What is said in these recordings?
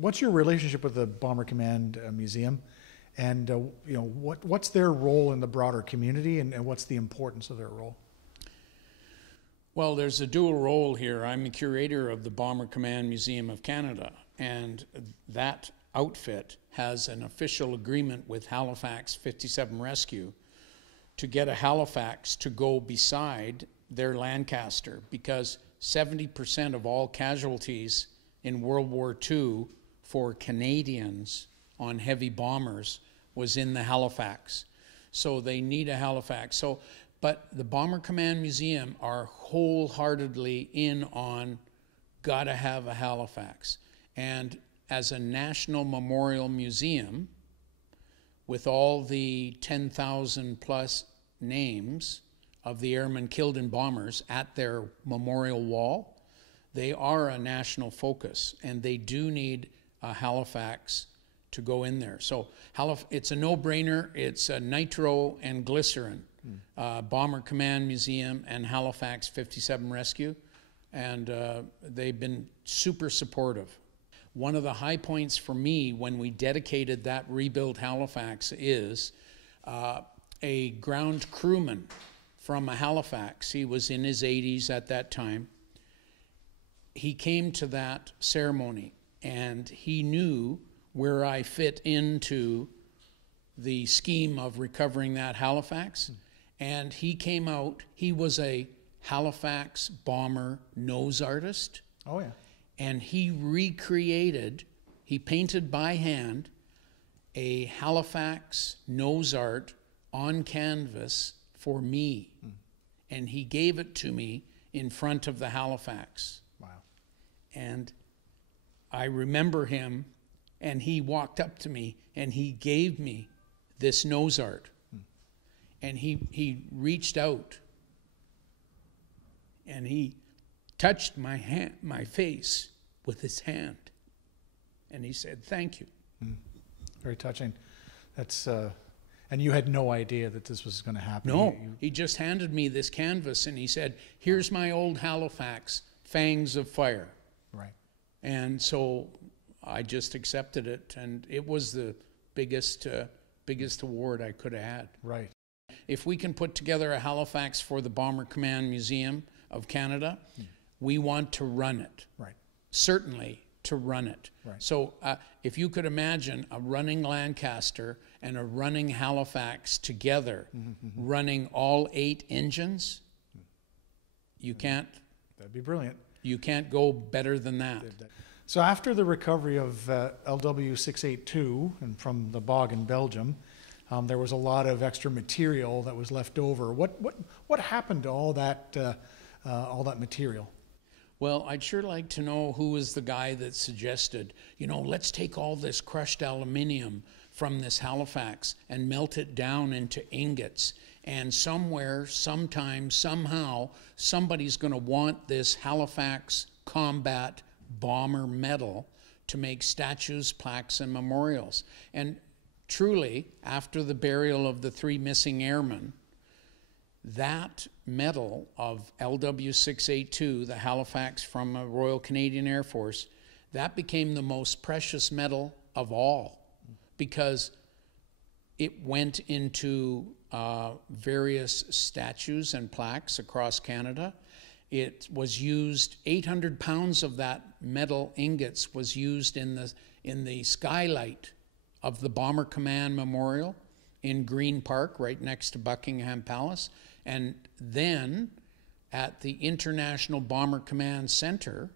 What's your relationship with the Bomber Command Museum? And you know, what's their role in the broader community, and what's the importance of their role? Well, there's a dual role here. I'm the curator of the Bomber Command Museum of Canada, and that outfit has an official agreement with Halifax 57 Rescue to get a Halifax to go beside their Lancaster, because 70% of all casualties in World War II for Canadians on heavy bombers was in the Halifax. So they need a Halifax. But the Bomber Command Museum are wholeheartedly in on gotta have a Halifax. And as a national memorial museum, with all the 10,000 plus names of the airmen killed in bombers at their memorial wall, they are a national focus, and they do need a Halifax to go in there. So it's a no-brainer. It's nitro and glycerin. Bomber Command Museum and Halifax 57 Rescue, and they've been super supportive. One of the high points for me when we dedicated that rebuilt Halifax is a ground crewman from a Halifax. He was in his 80s at that time. He came to that ceremony, and he knew where I fit into the scheme of recovering that Halifax. And he came out, he was a Halifax bomber nose artist. Oh, yeah. And he recreated, he painted by hand a Halifax nose art on canvas for me. And he gave it to me in front of the Halifax. Wow. And I remember him, and he walked up to me and he gave me this nose art. And he reached out and he touched my face with his hand, and he said, "Thank you." Very touching. That's and you had no idea that this was going to happen. No, he just handed me this canvas and he said, "Here's my old Halifax, Fangs of Fire." Right. And so I just accepted it, and it was the biggest award I could have had. Right. If we can put together a Halifax for the Bomber Command Museum of Canada, we want to run it. Right. Certainly to run it. Right. So if you could imagine a running Lancaster and a running Halifax together, running all 8 engines, you can't... That'd be brilliant. You can't go better than that. So after the recovery of LW682 and from the bog in Belgium, there was a lot of extra material that was left over. What happened to all that material? Well, I'd sure like to know who was the guy that suggested, let's take all this crushed aluminium from this Halifax and melt it down into ingots. And somewhere, sometime, somehow, somebody's going to want this Halifax combat bomber medal to make statues, plaques, and memorials. And truly, after the burial of the 3 missing airmen, that medal of LW682, the Halifax from the Royal Canadian Air Force, that became the most precious medal of all, because it went into various statues and plaques across Canada. It was used, 800 pounds of that metal ingots was used in the skylight of the Bomber Command Memorial in Green Park, right next to Buckingham Palace. And then at the International Bomber Command Center,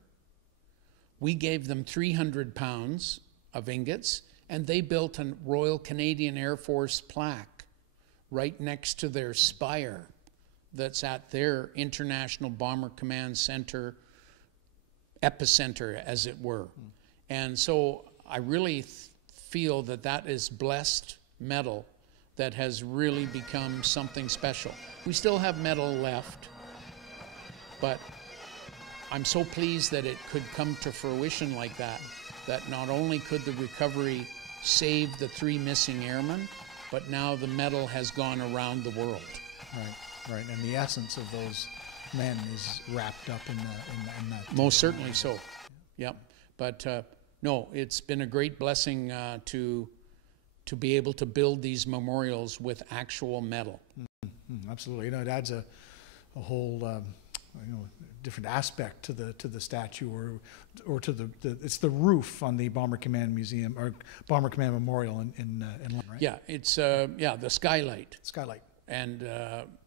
we gave them 300 pounds of ingots, and they built a Royal Canadian Air Force plaque right next to their spire that's at their International Bomber Command Center epicenter, as it were. And so I really feel that that is blessed metal that has really become something special. We still have metal left, but I'm so pleased that it could come to fruition like that, that not only could the recovery save the 3 missing airmen, but now the medal has gone around the world. Right, and the essence of those men is wrapped up in that. Most certainly so, yep. But No, it's been a great blessing to be able to build these memorials with actual metal. Absolutely. It adds a whole different aspect to the statue, or to the it's the roof on the Bomber Command Museum, or Bomber Command Memorial in London, right? Yeah, it's the skylight. Skylight. And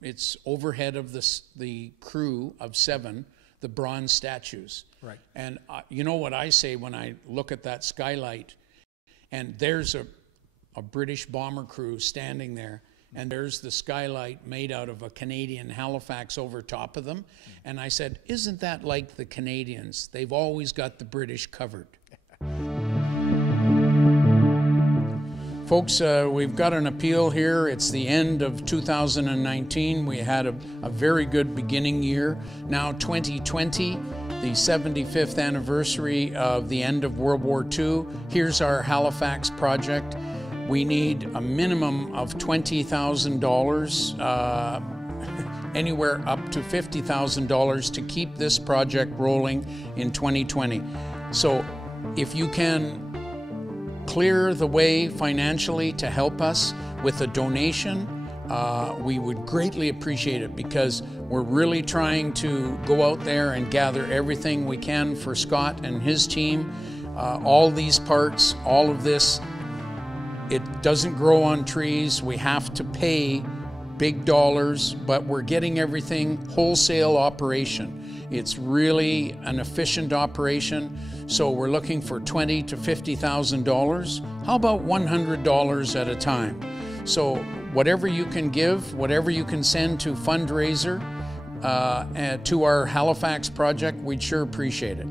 it's overhead of the crew of 7, the bronze statues. Right. And you know what I say when I look at that skylight, and there's a British bomber crew standing there, and there's the skylight made out of a Canadian Halifax over top of them. And I said, isn't that like the Canadians? They've always got the British covered. Folks, we've got an appeal here. It's the end of 2019. We had a very good beginning year. Now 2020, the 75th anniversary of the end of World War II. Here's our Halifax project. We need a minimum of $20,000, anywhere up to $50,000 to keep this project rolling in 2020. So if you can clear the way financially to help us with a donation, we would greatly appreciate it, because we're really trying to go out there and gather everything we can for Scott and his team. All these parts, all of this, it doesn't grow on trees. We have to pay big dollars, but we're getting everything wholesale operation. It's really an efficient operation. So we're looking for $20,000 to $50,000. How about $100 at a time? So whatever you can give, whatever you can send to fundraiser, to our Halifax project, we'd sure appreciate it.